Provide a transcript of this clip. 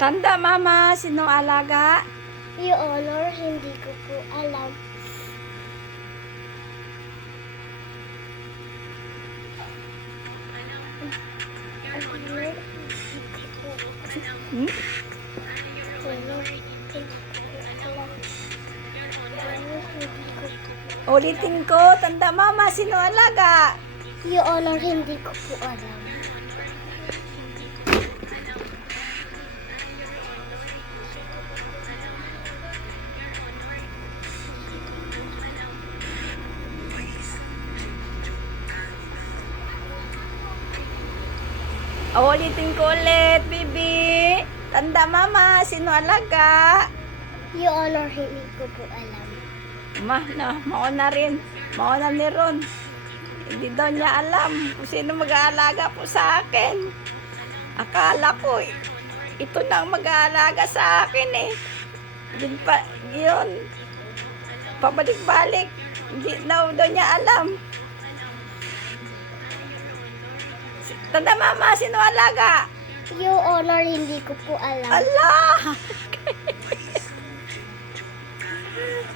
Tanda, Mama. Sino alaga? Your Honor, hindi ko po alam. Hmm? Ulitin ko. Tanda, Mama. Sino alaga? Your Honor, hindi ko po alam. Ulitin ko ulit, Bibi. Tanda, Mama. Sino alaga? Your Honor, hindi ko po alam. Mauna rin. Mauna ni Ron. Hindi daw niya alam kung sino mag-aalaga po sa akin. Akala ko, ito na ang mag-aalaga sa akin eh. Yun. Pabalik-balik. Hindi daw niya alam. Tanda, Mama, sino alaga? Your Honor, hindi ko po alam. Allah!